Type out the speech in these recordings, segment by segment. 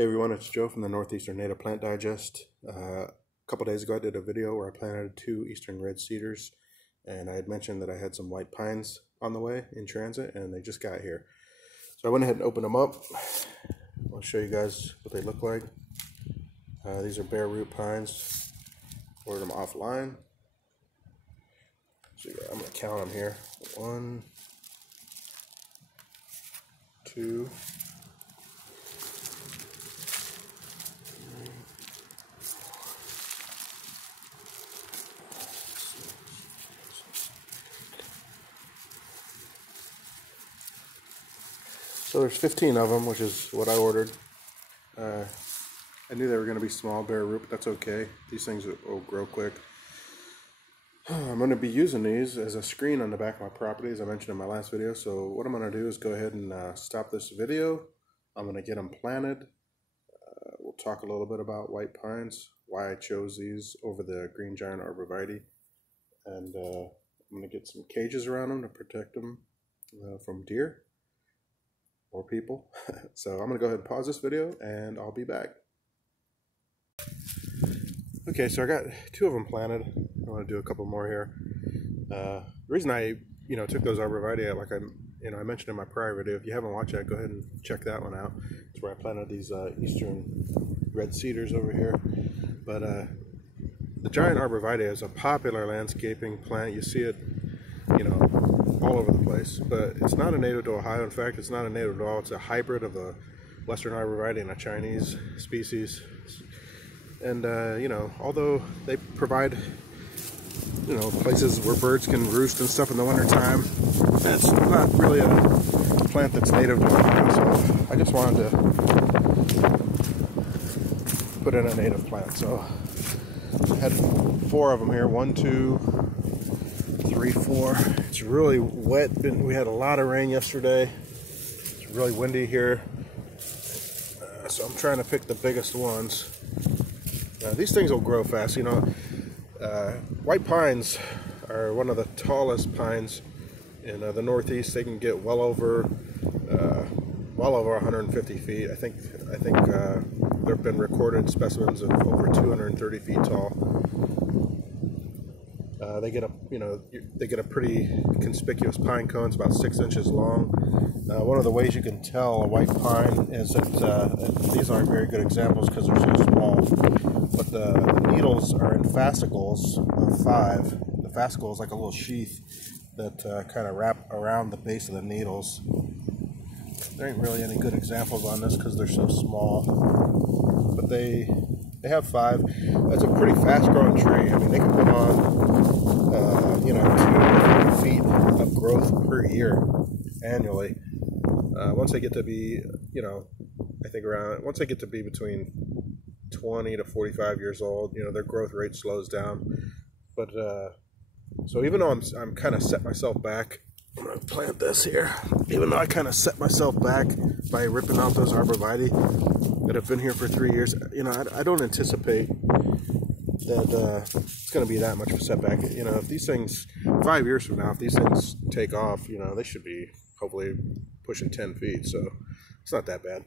Hey everyone, it's Joe from the Northeastern Native Plant Digest. A couple days ago I did a video where I planted 2 eastern red cedars, and I had mentioned that I had some white pines on the way in transit, and they just got here. So I went ahead and opened them up. I'll show you guys what they look like. These are bare root pines. Ordered them offline. So I'm going to count them here. 1, 2, 3. So there's 15 of them, which is what I ordered. I knew they were going to be small, bare root, but that's okay. These things will grow quick. I'm going to be using these as a screen on the back of my property, as I mentioned in my last video. So what I'm going to do is go ahead and stop this video. I'm going to get them planted. We'll talk a little bit about white pines, why I chose these over the green giant arborvitae, and I'm going to get some cages around them to protect them from deer or people. So I'm going to go ahead and pause this video, and I'll be back. Okay, so I got 2 of them planted. I want to do a couple more here. The reason I, took those arborvitae, like I mentioned in my prior video, if you haven't watched that, go ahead and check that one out. It's where I planted these eastern red cedars over here. But the giant arborvitae is a popular landscaping plant. You see it, all over the place. But it's not a native to Ohio. In fact, it's not a native at all. It's a hybrid of a western arborvitae and a Chinese species. And, although they provide, places where birds can roost and stuff in the wintertime, it's not really a plant that's native to Ohio. So I just wanted to put in a native plant. So I had 4 of them here. 1, 2, 3, 4. It's really wet. We had a lot of rain yesterday. It's really windy here. So I'm trying to pick the biggest ones. These things will grow fast. White pines are one of the tallest pines in the Northeast. They can get well over 150 feet. I think there have been recorded specimens of over 230 feet tall. They get a pretty conspicuous pine cone. It's about 6 inches long. One of the ways you can tell a white pine is that these aren't very good examples because they're so small. But the needles are in fascicles of 5. The fascicle is like a little sheath that kind of wrap around the base of the needles. There ain't really any good examples on this because they're so small. But they have 5. That's a pretty fast-growing tree. I mean, they can put on 2 to 3 feet of growth per year annually. Once they get to be, once they get to be between 20 to 45 years old, their growth rate slows down. But so even though I'm kind of set myself back, I'm gonna plant this here. Even though I kind of set myself back by ripping out those arborvitae that have been here for 3 years, I don't anticipate that it's going to be that much of a setback. If these things 5 years from now, if these things take off, they should be hopefully pushing 10 feet. So it's not that bad.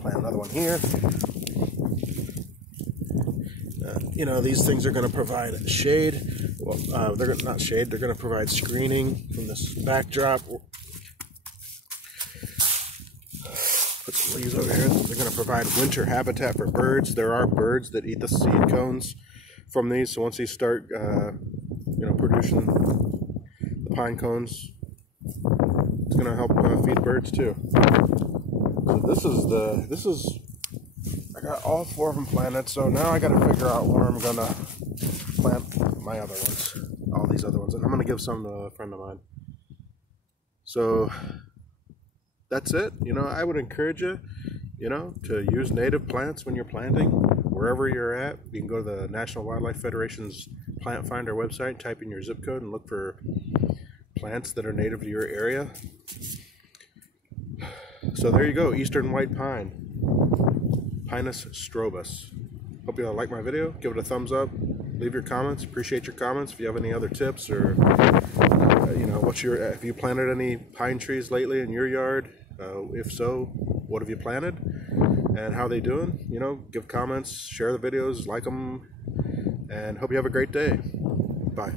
Plant another one here. These things are going to provide shade. Well, they're not shade. They're going to provide screening from this backdrop. Put some leaves over here. They're going to provide winter habitat for birds. There are birds that eat the seed cones from these. So once these start, producing the pine cones, it's going to help feed birds too. So I got all 4 of them planted. So now I got to figure out where I'm going to plant my other ones, all these other ones, and I'm going to give some to a friend of mine. So that's it. I would encourage you, to use native plants when you're planting, wherever you're at. You can go to the National Wildlife Federation's Plant Finder website, type in your zip code, and look for plants that are native to your area. So there you go, eastern white pine, Pinus strobus. Hope you all like my video. Give it a thumbs up. Leave your comments. Appreciate your comments. If you have any other tips or You know, have you planted any pine trees lately in your yard? If so, what have you planted? And how are they doing? You know, give comments, share the videos, like them, and hope you have a great day. Bye.